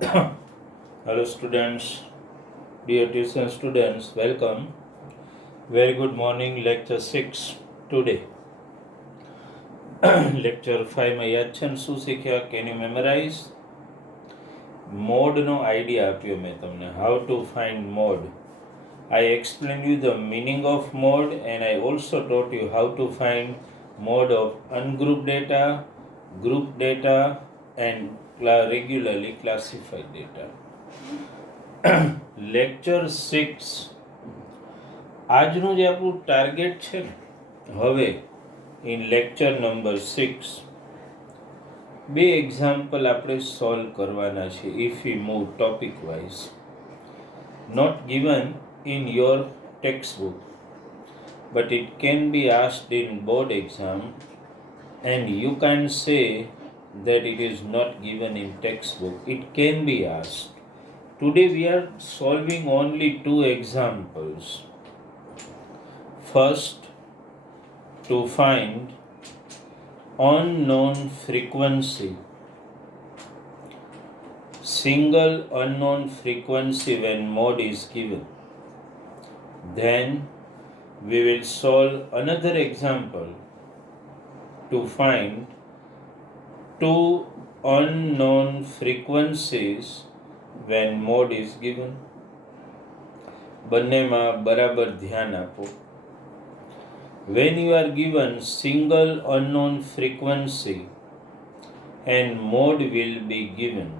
Hello students, dear tuition students, welcome. Very good morning, lecture 6 today. lecture 5 માં યાદ છે ને શું શીખ્યા? Can you memorize? મોડનો આઈડિયા આપ્યો મેં તમને. How to find mode. I explained you the meaning of mode and I also taught you how to find mode of ungrouped data, group data and regularly classified data. Lecture 6 આજનું જે આપણું target છે ને હવે in lecture number 6 બે example આપણે solve કરવાના છે. If you move topic wise not given in your text book but it can be asked in board exam and you can say that it is not given in textbook. It can be asked. Today we are solving only two examples. First, to find unknown frequency, single unknown frequency when mode is given. Then we will solve another example to find two unknown frequencies when mode is given. બંનેમાં બરાબર ધ્યાન આપો. When you are given single unknown frequency and mode will be given,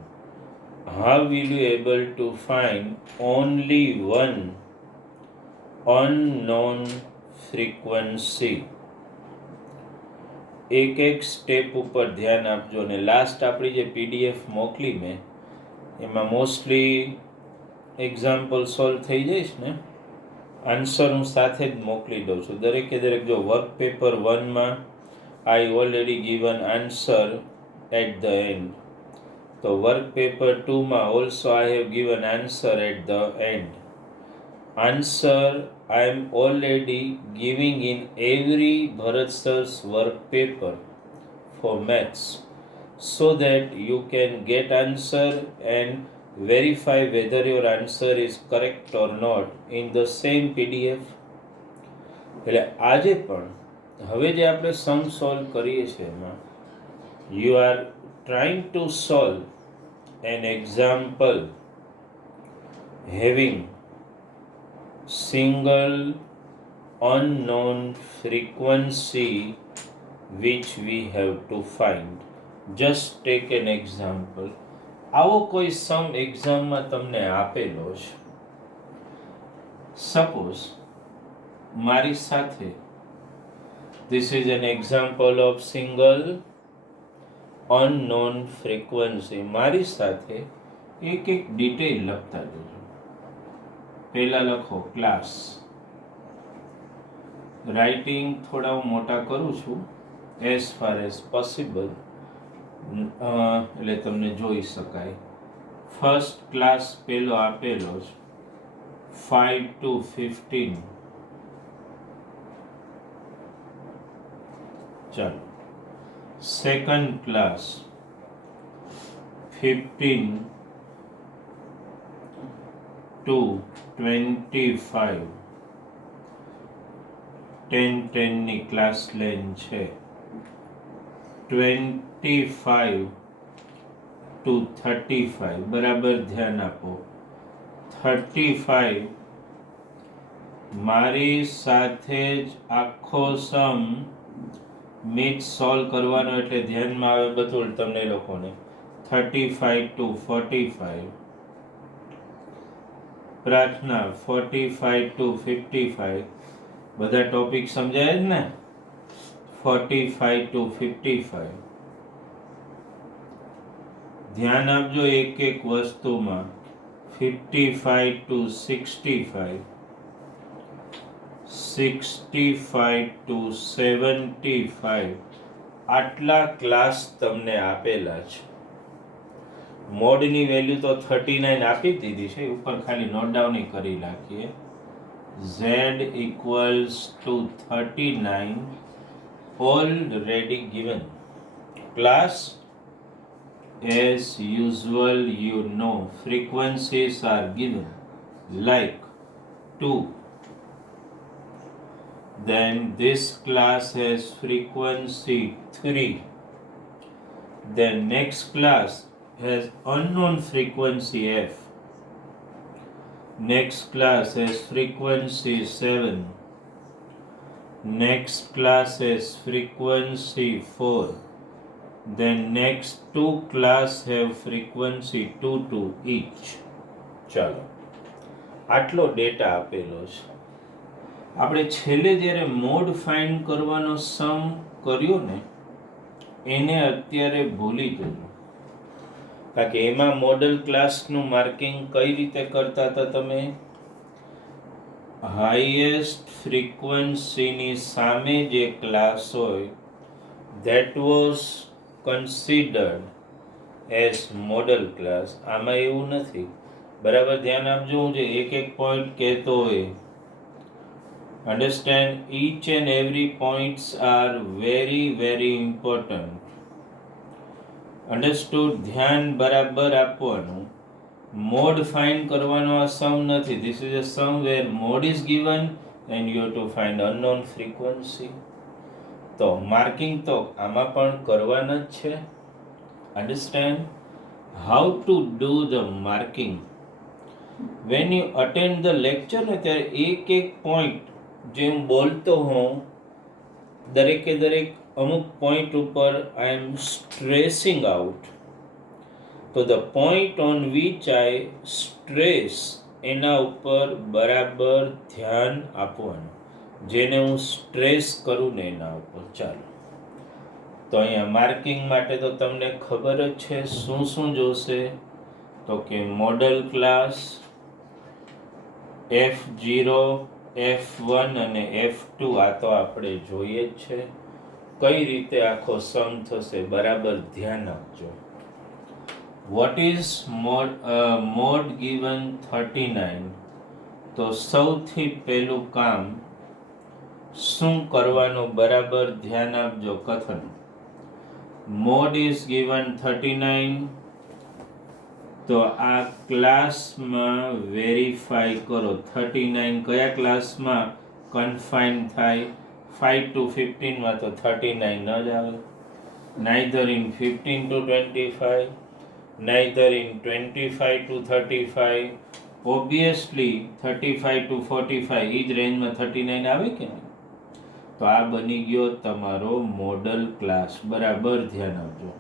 how will you able to find only one unknown frequency? એક એક step ઉપર ધ્યાન આપજો અને લાસ્ટ આપણી જે પીડીએફ મોકલી મેં એમાં મોસ્ટલી એક્ઝામ્પલ સોલ્વ થઈ જઈશ ને, આન્સર હું સાથે જ મોકલી દઉં છું. દરેકે દરેક જો વર્ક પેપર 1માં I already given answer at the end, તો વર્ક પેપર 2માં also I have given answer at the end. Answer I am already giving in every Bharat sir's work paper for maths so that you can get answer and verify whether your answer is correct or not in the same PDF. એટલે આજે પણ હવે જે આપણે સમ solve કરીએ છીએ એમાં you are trying to solve an example having single unknown frequency which we have to find. Just take an example. આવો કોઈ સમ એક્ઝામમાં તમને આપેલો છે. સપોઝ મારી સાથે this is an example of single unknown frequency. મારી સાથે એક એક ડિટેલ લખતા જજો. પહેલા લખો ક્લાસ. રાઇટિંગ થોડા હું મોટા કરું છું એઝ ફાર એઝ પોસિબલ, એટલે તમને જોઈ શકાય. ફર્સ્ટ ક્લાસ પહેલો આપેલો છે 5 to 15. ચાલો સેકન્ડ ક્લાસ 15 to 25. 10 ની ક્લાસ લેન છે. 25 to 35 બરાબર ધ્યાન આપો. 35 મારી સાથે જ આખો સમ મિક્સ સોલ્વ કરવાનો, એટલે ધ્યાનમાં આવે બધું તમને લોકોને. 35 to 45. પ્રાર્થના 45 to 55. બધા ટોપિક સમજાય જ ને? 45 to 55. ધ્યાન આપજો એક એક વસ્તુમાં. 55 to 65. 65 to 75. આટલા ક્લાસ તમને આપેલા છે. મોડની વેલ્યુ તો 39 આપી દીધી છે, ઉપર ખાલી નોટ ડાઉન કરી નાખીએ. Z equals to 39 already given. Class as usual, you know frequencies are given like 2. Then this class has frequency 3. Then next class has unknown frequency f. Next class has frequency 7. Next class has frequency 4. Then next two class have frequency 2 each. ચાલો આટલો data આપેલો છે. આપણે છેલ્લે જ્યારે mode find કરવાનો સમ કર્યો ને એને અત્યારે ભૂલી જજો, કારણ કે એમાં મોડલ ક્લાસનું માર્કિંગ કઈ રીતે કરતા હતા તમે? હાઈએસ્ટ ફ્રીક્વન્સીની સામે જે ક્લાસ હોય that was considered as model class. આમાં એવું નથી, બરાબર ધ્યાન આપજો. હું જે એક એક પોઈન્ટ કહેતો હોય, understand, each and every points are very very important. understood? ધ્યાન બરાબર આપવાનું. મોડ ફાઇન્ડ કરવાનો આ સમ નથી. This is a sum where mode is given and you have to find unknown frequency. તો માર્કિંગ તો આમાં પણ કરવાના જ છે. Understand how to do the marking? When you attend the lecture ને ત્યારે એક એક પોઈન્ટ જે હું બોલતો હોઉં, દરેકે દરેક અમુક પોઈન્ટ ઉપર આઈ એમ સ્ટ્રેસિંગ આઉટ. તો the point on which eye stress એના ઉપર બરાબર ધ્યાન આપવાનું, જેને હું સ્ટ્રેસ કરું ને એના ઉપર. ચાલો તો અહીંયા માર્કિંગ માટે તો તમને ખબર જ છે શું શું જોશે. તો કે મોડલ ક્લાસ F0, F1 અને F2 આ તો આપણે જોઈએ જ છે. કઈ રીતે આખો સમ થશે બરાબર ધ્યાન આપજો. What is mode given 39? તો સૌથી પહેલું કામ શું કરવાનું બરાબર ધ્યાન આપજો. કથન મોડ ઇઝ ગિવન 39. તો આ ક્લાસમાં વેરીફાઈ કરો 39 કયા ક્લાસમાં કન્ફાઇન થાય. 5 to 15 માં તો 39 ન જ આવે. neither in 15 to 25, neither in 25 to 35. obviously 35 to 45 એ જ રેન્જમાં 39 આવે કે નહીં? તો આ બની ગયો તમારો મોડલ ક્લાસ. બરાબર ધ્યાન આપજો.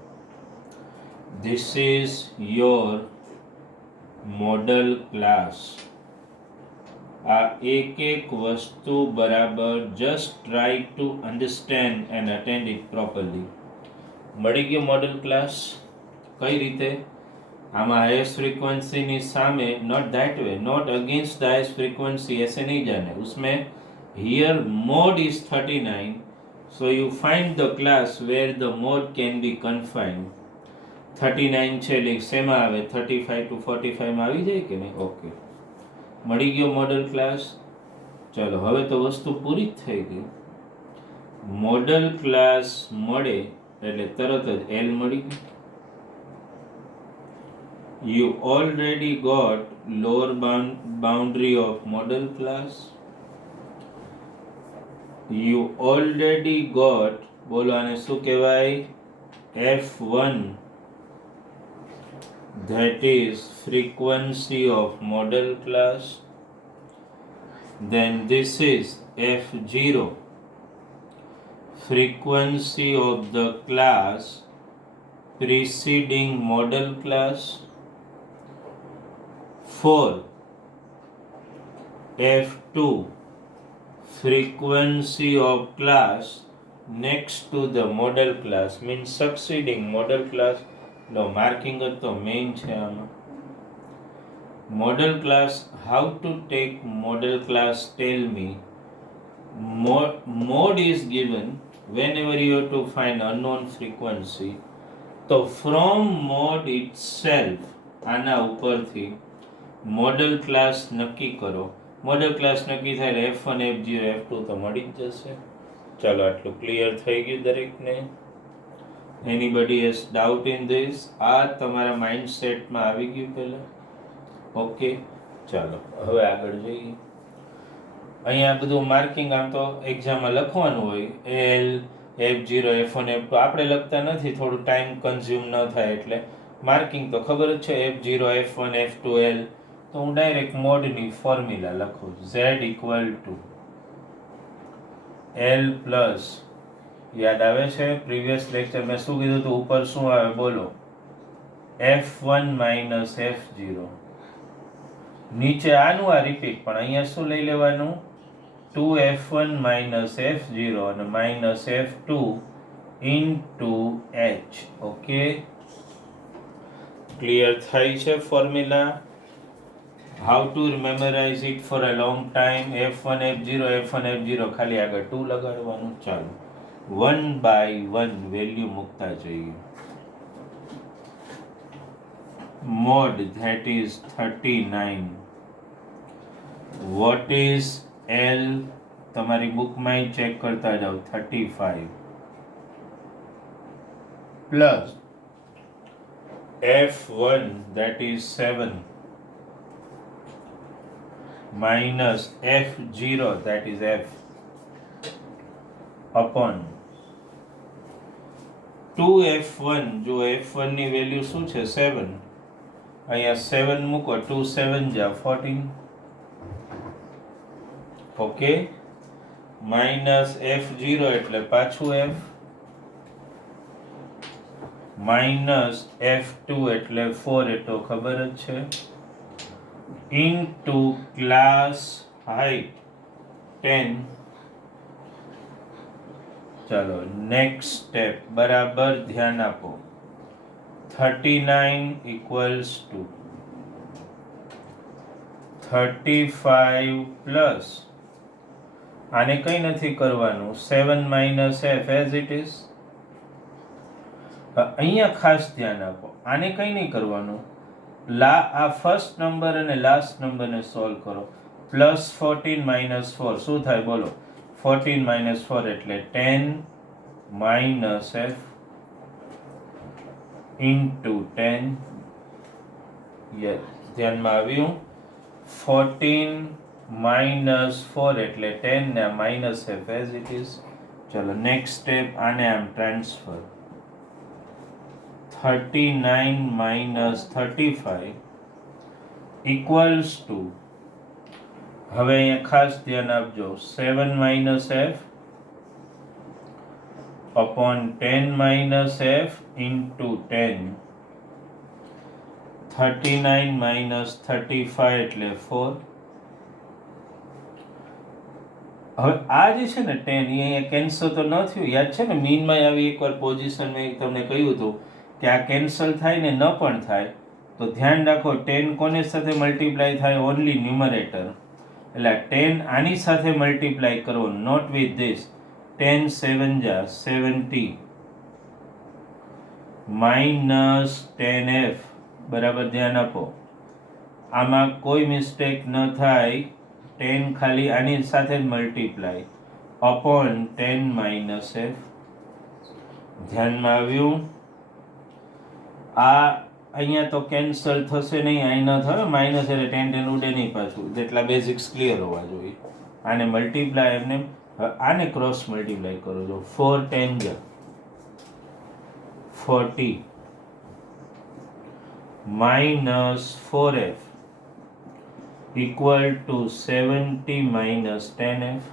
This is your model class. આ એક એક વસ્તુ બરાબર just try to understand and attend it properly. મળી ગયો મોડલ ક્લાસ. કઈ રીતે? આમાં highest frequency same not that way, not against the highest frequency, ऐसे नहीं जाने. उसमें here mode is 39, so you find the class where the mode can be confined. 39 છે એટલે શેમાં આવે? 35 to 45 માં આવી જાય કે નહીં? ઓકે, મળી ગયો મોડલ ક્લાસ. ચલો હવે તો વસ્તુ પૂરી જ થઈ ગઈ. મોડલ ક્લાસ મળે એટલે તરત જ એલ મળી ગયું. You already got lower boundary of model class. You already got, બોલો આને શું કહેવાય? F1, that is frequency of model class. Then this is F0, frequency of the class preceding model class. 4, F2, frequency of class next to the model class, means succeeding model class. લો marking જ તો main છે આમાં. Model class, how to take model class? Tell me. Mode is given whenever you have to find unknown frequency. તો from mod itself આના ઉપરથી model class નક્કી કરો. મોડલ ક્લાસ નક્કી થાય એટલે F1, F0, F2 તો મળી જ જશે. ચાલો આટલું ક્લિયર થઈ ગયું દરેકને. Anybody has doubt in this? આ તમારા માઇન્ડસેટમાં આવી ગયું પહેલાં? ઓકે, ચાલો હવે આગળ જઈએ. અહીંયા બધું માર્કિંગ આમ તો એક્ઝામમાં લખવાનું હોય, એલ F0 F1 F2 આપણે લખતા નથી, થોડું ટાઈમ કન્ઝ્યુમ ન થાય એટલે. માર્કિંગ તો ખબર જ છે, F0 F1 F2 L. તો હું ડાયરેક્ટ મોડની ફોર્મ્યુલા લખું, Z equal to L plus, યાદ આવે છે પ્રીવિયસ લેક્ચર મેં શું કીધું હતું, ઉપર શું આવે બોલો, F1 માઇનસ F0. નીચે આનું આ રિપીટ, પણ અહીંયા શું લઈ લેવાનું, 2F1 માઇનસ F0 અને minus F2 into H. Okay, clear થાય છે formula? How to memorize it for a long time? F1 F0 F1 F0 ખાલી આગળ 2 લગાડવાનું. ચાલો 1 by 1 વેલ્યુ મૂકતા જઈએ. Mod, that is 39. What is L? તમારી બુકમાં ચેક કરતા જાઓ, 35 plus F1 that is 7 minus F0 that is F upon 2F1. જો F1 ની વેલ્યુ શું છે 7, અહીંયા 7 મૂકો, 2 7 જા 14. ઓકે, માઇનસ F0 એટલે પાછું F, માઇનસ F2 એટલે 4, એ તો ખબર જ છે, ઇન્ટુ ક્લાસ હાઇટ 10. ચાલો નેક્સ્ટ સ્ટેપ, બરાબર ધ્યાન આપો. 39 ઇક્વલ્સ ટુ 35 પ્લસ, આને કંઈ નથી કરવાનું, 7 minus F as it is. અહીંયા ખાસ ધ્યાન આપો, આને કંઈ નહીં કરવાનું, આ ફર્સ્ટ નંબર અને લાસ્ટ નંબરને સોલ્વ કરો. પ્લસ 14 માઇનસ 4 શું થાય બોલો, 14 માઇનસ 4 એટલે 10 માઇનસ F ઇન્ટુ 10. યસ, ધ્યાનમાં આવ્યું? 14 માઇનસ 4 એટલે 10 ને minus F as it is. ચલો નેક્સ્ટ સ્ટેપ, આને આમ ટ્રાન્સફર, 39 માઇનસ 35 ઇક્વલ્સ ટુ, હવે અહીંયા ખાસ ધ્યાન આપજો, 7 minus F upon 10 minus F into 10. 39 minus 35 એટલે 4. હવે આ જે છે ને 10, એ અહીંયા કેન્સલ તો ન થયું, યાદ છે ને મીનમાં આવી એકવાર પોઝિશન મેં તમને કહ્યું હતું કે આ કેન્સલ થાય ને ન પણ થાય, તો ધ્યાન રાખો 10 કોને સાથે મલ્ટીપ્લાય થાય, ઓનલી ન્યુમરેટર. એટલે 10 આની સાથે મલ્ટીપ્લાય કરો, નોટ વિથ ધીસ. 10 7 જા 70 માઇનસ 10F, બરાબર ધ્યાન આપો, આમાં કોઈ મિસ્ટેક ન થાય, 10 ખાલી આની સાથે જ મલ્ટીપ્લાય અપોન 10 માઇનસ F. ધ્યાનમાં આવ્યું? આ અહીંયા તો કેન્સલ થશે નહીં, અહીં ન થયો માઇનસ એટલે 10 10 ઉડે નહીં પાછું, જેટલા બેઝિક્સ ક્લિયર હોવા જોઈએ. આને મલ્ટીપ્લાય એમને, આને ક્રોસ મલ્ટીપ્લાય કરો છો, 4 10 જા 40 minus 4F equal to 70 minus 10F.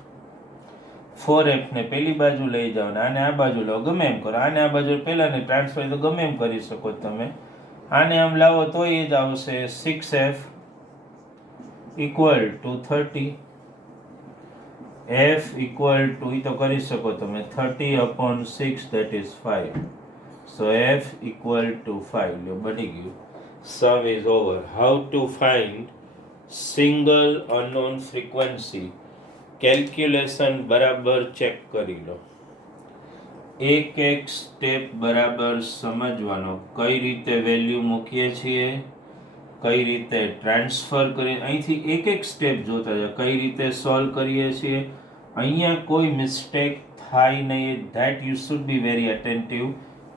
4F ને પેલી બાજુ લઈ જાઓ ને આને આ બાજુ લો, ગમે એમ કરો. આને આ બાજુ પહેલાને ટ્રાન્સફર તો ગમે એમ કરી શકો તમે. આને આમ લાવો તો એ જ આવશે, 6F equal to 30. F equal to, એ તો કરી શકો તમે, 30 upon 6 that is 5. So F equal to 5. લો બની ગયું. Sum is over. How to find single unknown frequency? Calculation બરાબર ચેક કરી લો. એક એક સ્ટેપ બરાબર સમજવાનો, કઈ રીતે વેલ્યુ મૂકીએ છીએ, કઈ રીતે ટ્રાન્સફર કરીએ, અહીંથી એક એક સ્ટેપ જોતા જાઓ, કઈ રીતે સોલ્વ કરીએ છીએ. અહીંયા કોઈ મિસ્ટેક થાય નહીં, that you should be very attentive.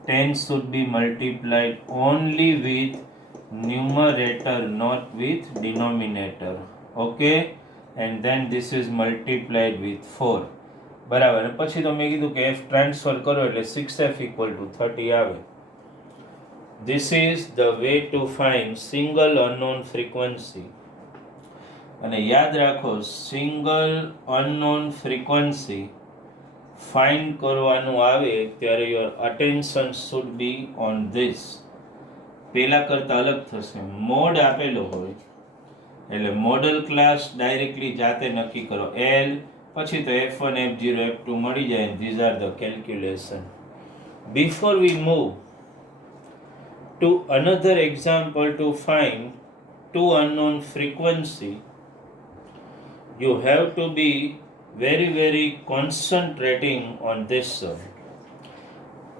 10 should be multiplied only with numerator, not with denominator. Okay, and then this is multiplied with 4. બરાબર. અને પછી તો મેં કીધું કે f ટ્રાન્સફર કરો એટલે 6f equal to 30 આવે. This is the way to find single unknown frequency. અને યાદ રાખો, સિંગલ અનનોન ફ્રીક્વન્સી ફાઇન્ડ કરવાનું આવે ત્યારે your attention should be on this. પહેલા કરતાં અલગ થશે. મોડ આપેલો હોય એટલે મોડલ ક્લાસ ડાયરેક્ટલી જાતે નક્કી કરો. એલ પછી તો F1, F0, F2 મળી જાય. These are the calculation. Before we move to another example to find two unknown frequency, you have to be very concentrating on this sir.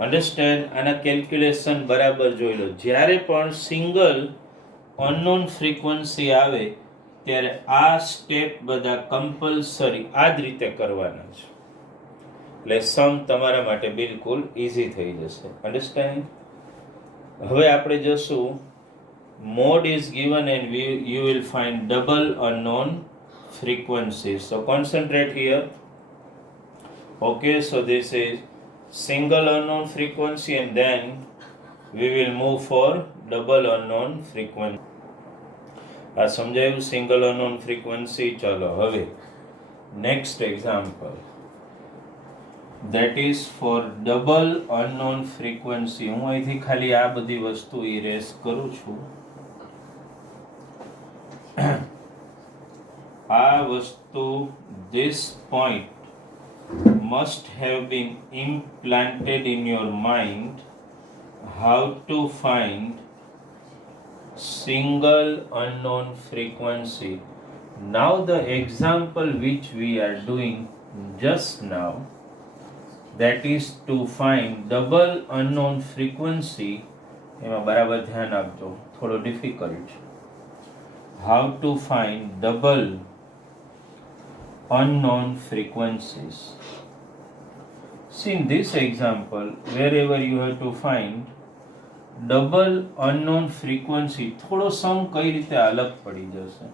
Understand? આના calculation બરાબર જોઈ લો. જ્યારે પણ સિંગલ અનનોન ફ્રીક્વન્સી આવે ત્યારે આ સ્ટેપ બધા કમ્પલસરી આ જ રીતે કરવાના છે, એટલે સમ તમારા માટે બિલકુલ ઇઝી થઈ જશે. અન્ડરસ્ટેન્ડ? હવે આપણે જશું mode is given and you will find double unknown frequencies. So concentrate here. Okay, so this is single unknown frequency and then we will move for double unknown frequency. આ સમજાયું single unknown frequency. ચલો હવે next example, that is for double unknown frequency. હું અહીંથી ખાલી આ બધી વસ્તુ ઇરેઝ કરું છું. આ વસ્તુ, this point must have been implanted in your mind, how to find single unknown frequency. Now the example which we are doing just now, that is to find double unknown frequency. એમાં બરાબર ધ્યાન આપજો, થોડો difficult છે. How to find double unknown frequencies. See, in this example, wherever you have to find double unknown frequency, થોડો સમ કઈ રીતે અલગ પડી જશે.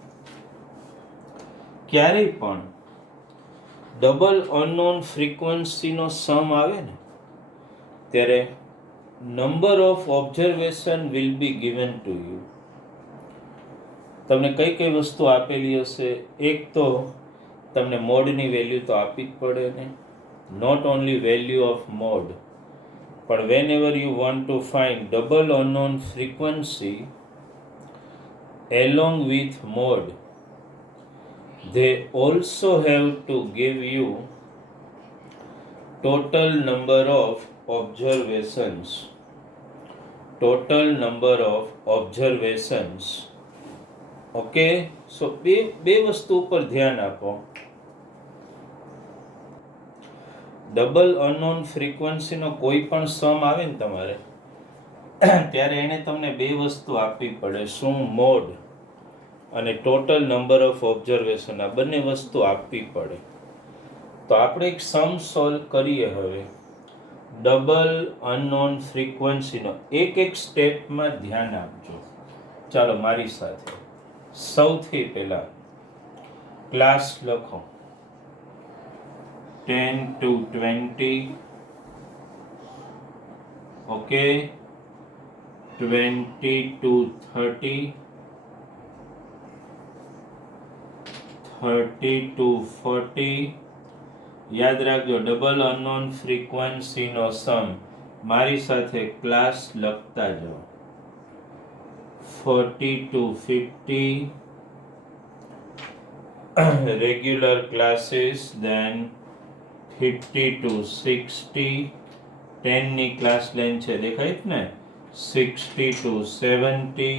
ક્યારેય પણ ડબલ અનનોન ફ્રીક્વન્સીનો સમ આવે ને ત્યારે number of observation will be given to you. તમને કઈ કઈ વસ્તુ આપેલી હશે? એક તો તમને મોડની વેલ્યુ તો આપી જ પડે ને. Not only value of mode, પણ whenever you want to find double unknown frequency along with mode, they also have to give you total number of observations. Total number of observations. Okay, so બે વસ્તુ ઉપર ધ્યાન આપો. Double unknown ફ્રીક્વન્સીનો કોઈ પણ સમ આવે ને તમારે ત્યારે એને તમને બે વસ્તુ આપવી પડે. શું? મોડ અને ટોટલ નંબર ઓફ ઓબ્ઝર્વેશન. આ બંને વસ્તુ આપવી પડે. તો આપણે એક સમ સોલ્વ કરીએ હવે ડબલ અનનોન ફ્રીક્વન્સીનો. એક એક સ્ટેપમાં ધ્યાન આપજો. ચાલો મારી સાથે. સૌથી પહેલા ક્લાસ લખો. 10 to 20. Okay, 20 to 30, 30 to 40. યાદ રાખજો, ડબલ અનનોન ફ્રીક્વન્સીનો સમ મારી સાથે ક્લાસ લખતા જાઓ. 40 to 50 regular classes, then 50 to 60. 10 ની ક્લાસ લેન્થ છે, દેખાય જ ને? 60 to 70.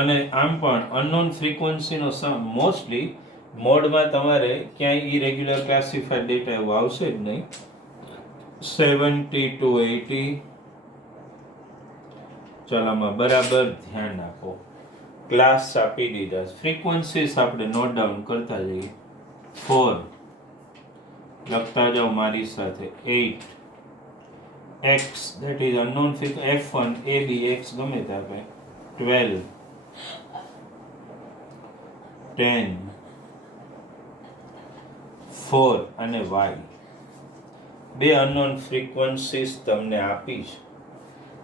અને આમ પણ અનનોન ફ્રીક્વન્સીનો સમ મોસ્ટલી મોડમાં તમારે ક્યાંય ઇરેગ્યુલર ક્લાસિફાઈડ ડેટા એવું આવશે જ નહીં. 70 to 80. ચાલો આમાં બરાબર ધ્યાન આપો. ક્લાસ આપી દીધા. ફ્રીક્વન્સીસ આપણે નોટ ડાઉન કરતા જઈએ. 4 લખતા જાઓ મારી સાથે. 8 x that is unknown frequency f1 a b x ગમે તે આપે 12 10 4 અને y બે unknown frequencies તમને આપી છે.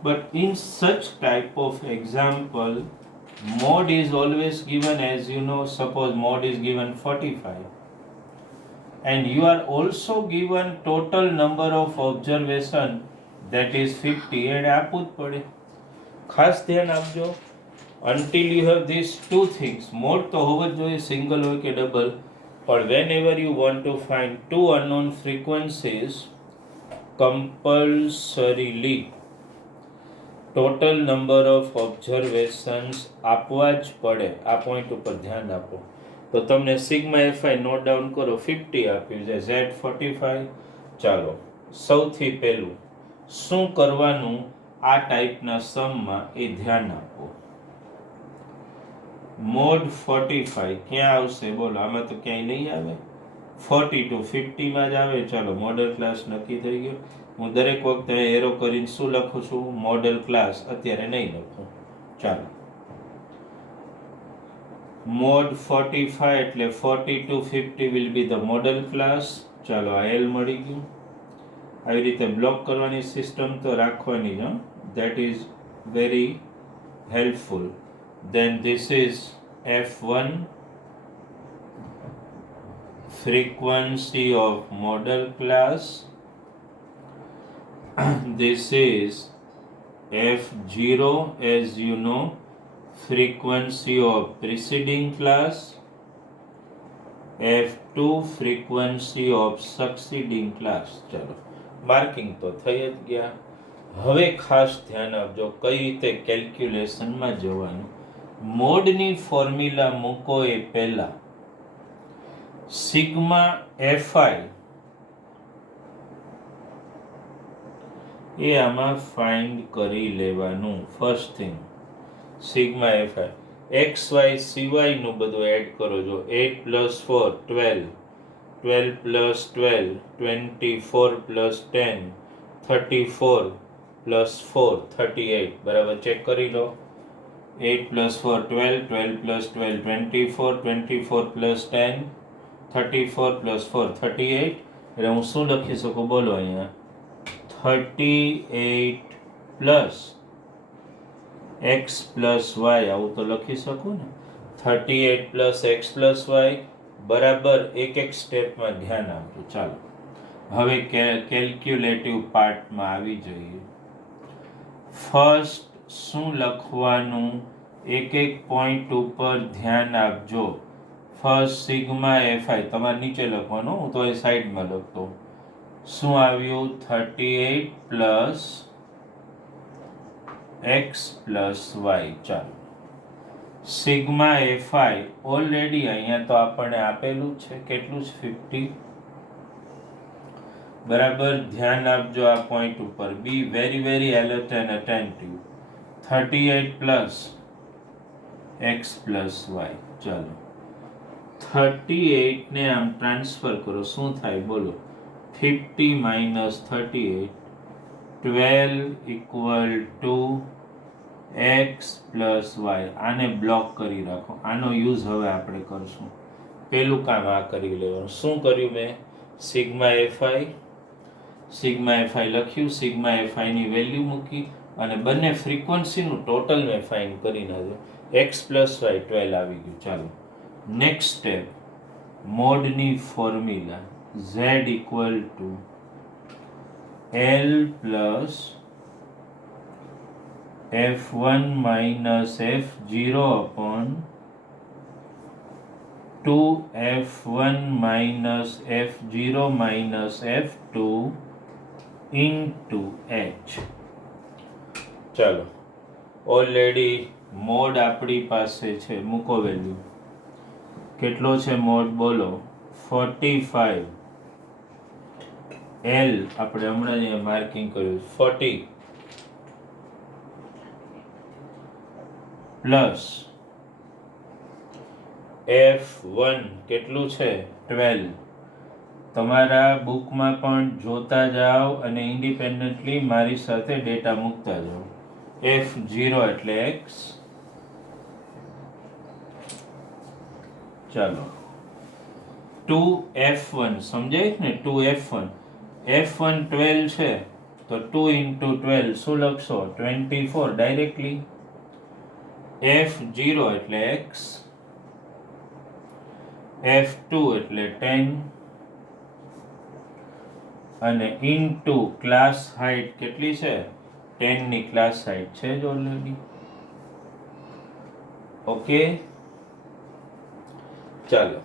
But in such type of example, mode is always given as you know, suppose mode is given 45 and you are also given total number of observation that is 50 and આપવું જ પડે. ખાસ ધ્યાન આપજો, until you have these two things, mode તો હોવો જ જોઈએ, સિંગલ હોય કે ડબલ, પણ whenever you want to find two unknown frequencies, compulsorily total number of observations આપવા જ પડે. આ પોઈન્ટ ઉપર ધ્યાન આપો. તો તમને સિગ્મા એફઆઈ નોટ ડાઉન કરો, 50 આપ્યું છે, ઝેડ 45. ચાલો સૌથી પહેલું શું કરવાનું આ ટાઈપના સમમાં એ ધ્યાન આપો. મોડ 45 ક્યાં આવશે બોલો? આમાં તો ક્યાંય નહીં આવે. 40 to 50 માં જ આવે. ચાલો મોડલ ક્લાસ નક્કી થઈ ગયો. હું દરેક વખતે એરો કરીને શું લખું છું? Model class. અત્યારે નહીં લખું. ચાલો મોડ 45 એટલે 40 to 50 will be the model class. ચાલો આ એલ મળી ગયું. આવી રીતે બ્લોક કરવાની સિસ્ટમ તો રાખવાની જ, that is very helpful. Then this is f1 frequency of model class. This is f0 as you know, frequency of preceding class. f2 frequency of succeeding class. ચલો માર્કિંગ તો થઈ જ ગયા. હવે ખાસ ધ્યાન આપજો કઈ રીતે કેલ્ક્યુલેશનમાં જવાનું. મોડની ફોર્મ્યુલા મૂકો એ પહેલા સિગ્મા એફઆઈ એ આમાં ફાઇન્ડ કરી લેવાનું. First thing sigma FI X Y સિવાય નું બધું એડ કરો. જો 8 + 4 12, 12 + 12 24 + 10 34 + 4 38. બરાબર ચેક કરી લો. 8 + 4 12, 12 + 12 24, 24 + 10 34 + 4 38. એટલે હું શું લખી શકું બોલો અહીંયા? 38 પ્લસ x પ્લસ વાય, આવું તો લખી શકું ને. 38 પ્લસ x પ્લસ વાય બરાબર એક એક સ્ટેપમાં ધ્યાન આપજો. ચાલો હવે કેલ્ક્યુલેટિવ પાર્ટમાં આવી જઈએ. ફર્સ્ટ શું લખવાનું એક એક પોઈન્ટ ઉપર ધ્યાન આપજો. ફર્સ્ટ સિગ્મા એફઆઈ તમારે નીચે લખવાનું, હું તો એ સાઈડમાં લખતો. શું આવ્યું? 38 પ્લસ x પ્લસ વાય. ચાલો સિગ્મા એફઆઈ ઓલરેડી અહીંયા તો આપણને આપેલું છે. કેટલું છે? 50. બરાબર ધ્યાન આપજો આ પોઈન્ટ ઉપર. Be very very alert and attentive. 38 plus x plus y. ચાલો 38 ને આમ ટ્રાન્સફર કરો. શું થાય બોલો? 50 minus 38, 12 = x plus y. આને બ્લોક કરી રાખો. આનો યુઝ હવે આપણે કરશું. પેલું કામ આ કરી લેવાનું. શું કર્યું મેં? સિગ્મા એફઆઈ લખ્યું, સિગ્મા એફઆઈ ની વેલ્યુ મૂકી અને બંને ફ્રીક્વન્સીનું ટોટલ મેં ફાઇન્ડ કરી નાખ્યું. x plus y 12 આવી ગયું. ચાલો નેક્સ્ટ સ્ટેપ, મોડની formula z = L plus f1 minus f0 upon 2f1 minus f0 minus f2 into h. ચાલો ઓલરેડી મોડ આપણી પાસે છે. મૂકો વેલ્યુ. કેટલો છે મોડ બોલો? 45. L આપણે હમણાં જ માર્કિંગ કર્યું 40 પ્લસ f1 કેટલું છે? 12. તમારા બુકમાં પણ જોતા જાઓ અને ઇન્ડિપેન્ડન્ટલી મારી સાથે ડેટા મૂકતા જાઓ. F0 એટલે x. ચાલો 2f1 સમજાય ને? 2f1 f1 12 છે તો 2 into 12 શું લખશો? 24 ડાયરેક્ટલી. f0 એટલે x, f2 એટલે 10 અને ઇન્ટુ ક્લાસ હાઇટ કેટલી છે? 10 ની ક્લાસ હાઇટ છે જ ઓલરેડી. ઓકે, ચાલો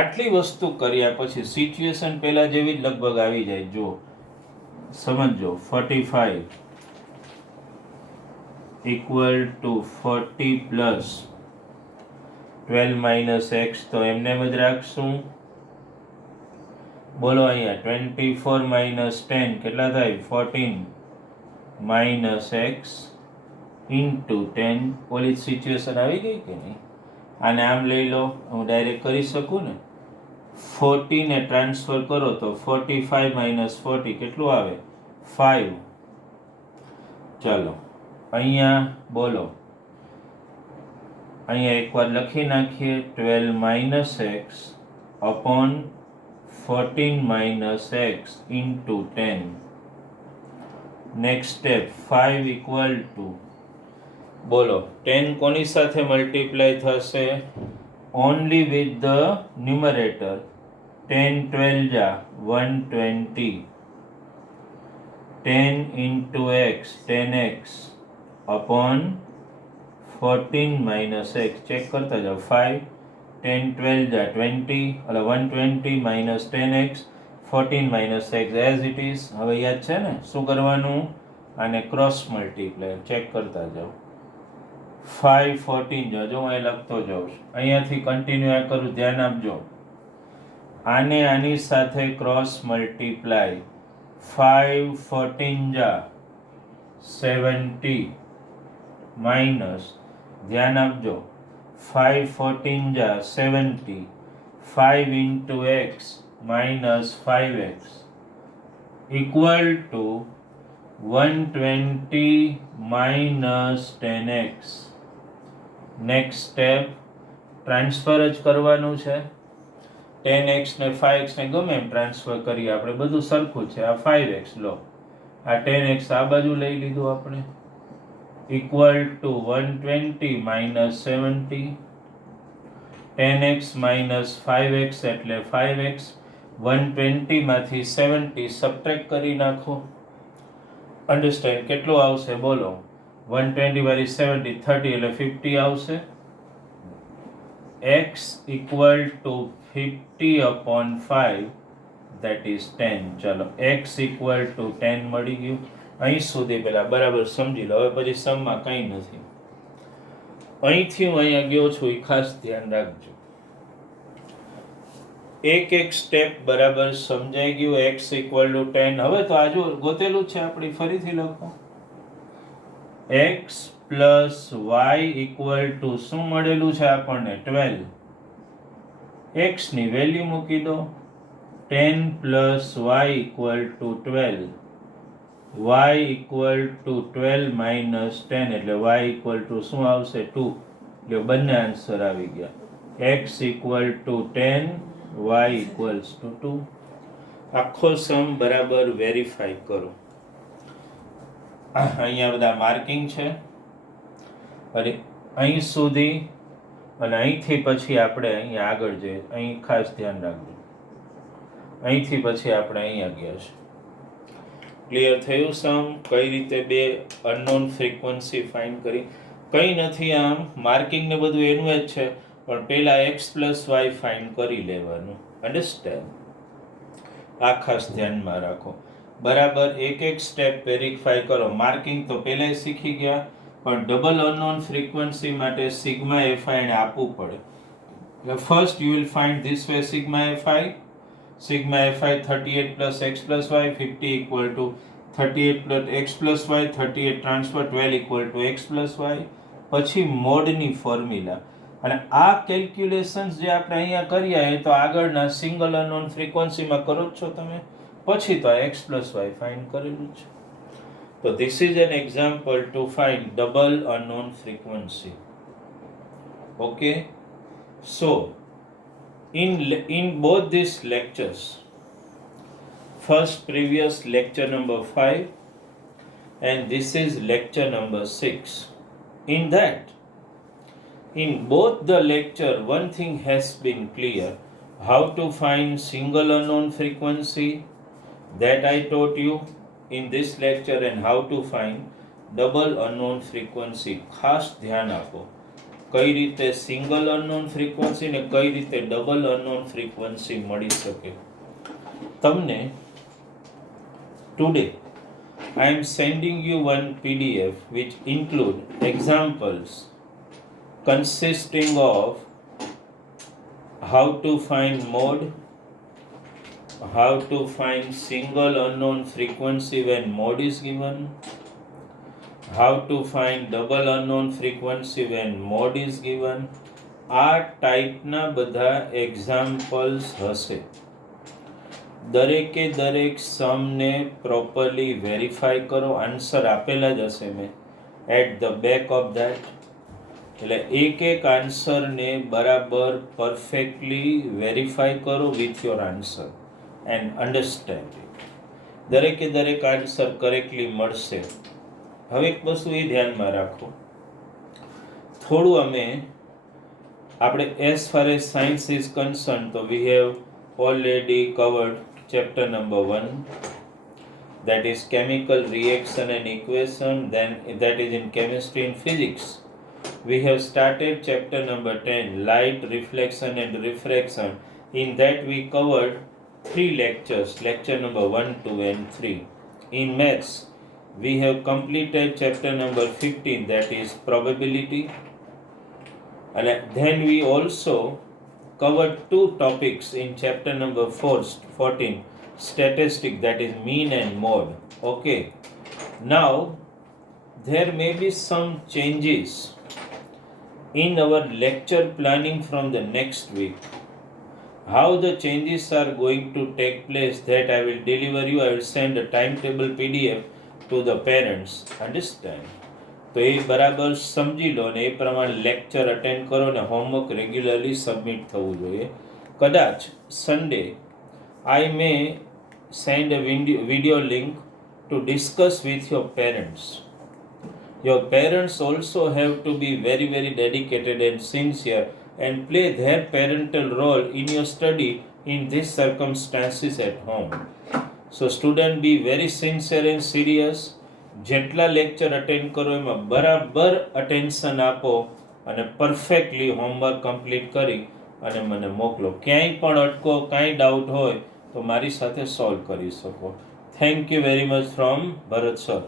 આટલી વસ્તુ કર્યા પછી સિચ્યુએશન પહેલા જેવી જ લગભગ આવી જાય. જો સમજો 45 equal to 40 plus 12 minus x તો એમને જ રાખશું. બોલો અહીંયા 24 minus 10 કેટલા થાય? 14 minus x into 10. ઓલી સિચ્યુએશન આવી ગઈ કે નહીં? આને આમ લઈ લો, હું ડાયરેક્ટ કરી શકું ને. 40 ને ટ્રાન્સફર કરો તો 45 minus 40 કેટલું આવે? 5. ચાલો અહીંયા બોલો, અહીંયા એકવાર લખી નાખીએ 12 minus x upon 14 minus x into 10. Next step 5 equal to બોલો 10 કોની સાથે મલ્ટીપ્લાય થશે? Only with the numerator. 10 12 જા 120. 10 into x 10x upon 14 minus x. Check કરતા જાઓ. 5 10 12 જા 20 એટલે 120 minus 10x 14 minus x as it is. હવે યાદ છે ને શું કરવાનું? આને ક્રોસ મલ્ટીપ્લાય ચેક કરતા જાઓ. 5 14 જો હું લખતો જાઉં છું. અહીંયાથી કન્ટિન્યુ આ કરું, ધ્યાન આપજો. આને આની સાથે ક્રોસ મલ્ટીપ્લાય. 5 14 જા 70 માઇનસ, ધ્યાન આપજો, 5 14 જા 70. 5 into x minus 5x equal to 120 minus 10x. Next step transfer જ કરવાનું છે. 10x ને 5x ને ગમે એમ ટ્રાન્સફર કરીએ, આપણે બધું સરખું છે. આ 5x લો, આ 10x આ બાજુ લઈ લીધું આપણે. Equal to 120 minus 70. 10x minus 5x એટલે 5x. 120 માંથી 70 સબટ્રેક્ટ કરી નાખો. અન્ડરસ્ટેન્ડ? કેટલું આવશે બોલો? 120 વાળી 70 30 એટલે 50 આવશે. x equal to 50 upon 5 that is 10. ચલો x equal to 10 મળી ગયું. અહીં સુધી પેલા બરાબર સમજી લો. હવે પછી સમમાં કંઈ નથી. અહીંથી હું અહીંયા ગયો છું એ ખાસ ધ્યાન રાખજો. એક એક સ્ટેપ બરાબર સમજાઈ ગયું. x equal to 10. હવે તો આ જો ગોતેલું છે આપણી, ફરીથી લખો. x plus y equal to શું મળેલું છે આપણને? 12. x ની વેલ્યુ મૂકી દો. 10 plus y equal to 12. y equal to 12 minus 10 એટલે y equal to શું આવશે? 2. એટલે બંને આન્સર આવી ગયા. x equal to 10, y equals to 2. આખો સમ બરાબર વેરીફાઈ કરો. અહીંયા બધા માર્કિંગ છે અને અહીં સુધી, અને અહીંથી પછી આપણે અહીંયા આગળ જઈએ. અહીં ખાસ ધ્યાન રાખજો. અહીંથી પછી આપણે અહીંયા ગયા છે. ક્લિયર થયું સમ? કઈ રીતે બે અનનોન ફ્રીક્વન્સી ફાઇન્ડ કરી? કંઈ નથી, આમ માર્કિંગ ને બધું એનું જ છે, પણ પહેલા x પ્લસ વાય ફાઇન્ડ કરી લેવાનું. અન્ડરસ્ટેન્ડ? આ ખાસ ધ્યાનમાં રાખો. બરાબર એક એક સ્ટેપ વેરીફાઈ કરો. માર્કિંગ તો પહેલાં શીખી ગયા, પણ ડબલ અનનોન ફ્રીક્વન્સી માટે સિગ્મા એફઆઈ ને આપવું પડે. એટલે first you will find this way sigma FI. Sigma FI 38 plus X plus Y 50 equal to 38 plus X plus Y 38 transfer 12 equal to X plus Y. પછી મોડની formula અને આ calculations જે આપણે અહીંયા કર્યા એ તો આગળના સિંગલ અનનોન ફ્રીક્વન્સીમાં કરો જ છો તમે, પછી તો x પ્લસ વાય ફાઇન્ડ કરેલું છે. તો this is an example to find double unknown frequency. Okay, so in both these lectures, first previous lecture number 5 and this is lecture number 6, in that in both the lecture one thing has been clear: how to find single unknown frequency, that I taught you in this lecture, and how to find double unknown frequency. ખાસ ધ્યાન આપો કઈ રીતે single unknown frequency ને કઈ રીતે double unknown frequency મળી શકે તમને. Today I am sending you one PDF which include examples consisting of how to find mode, how to find single unknown frequency when mode is given, how to find double unknown frequency when mode is given. આ ટાઈપના બધા examples હશે. દરેકે દરેક સમને properly verify કરો. Answer આપેલા જ હશે મેં at the back of that. એટલે એક એક આન્સરને બરાબર પરફેક્ટલી વેરીફાઈ કરો with your answer and understand it. દરેકે દરેક આન્સર કરેક્ટલી મળશે. હવે એક વસ્તુ એ ધ્યાનમાં રાખો, થોડું અમે આપણે as far as science is concern તો we have already covered chapter number 1, that is chemical reaction and equation, then that is in chemistry and physics. We have started chapter number 10, light reflection and refraction. In that we covered 3 lectures, lecture number 1, 2 and 3. In maths we have completed chapter number 15, that is probability, and then we also covered 2 topics in chapter number 14, statistic, that is mean and mode. Okay, now there may be some changes in our lecture planning from the next week. How the changes are going to take place, that I will deliver you. I will send a timetable PDF to the parents. Understand? તો એ બરાબર સમજી લો ને એ પ્રમાણે lecture attend કરો ને homework regularly submit થવું જોઈએ. કદાચ Sunday I may send a video link to discuss with your parents. Your parents also have to be very, very dedicated and sincere and play their parental role in your study in these circumstances at home. So student, be very sincere and serious. જેટલા lecture attend કરો એમાં બરાબર attention આપો અને perfectly homework complete કરી અને મને મોકલો. ક્યાંય પણ અટકો, કાંઈ ડાઉટ હોય તો મારી સાથે સોલ્વ કરી શકો. Thank you very much from Bharat sir.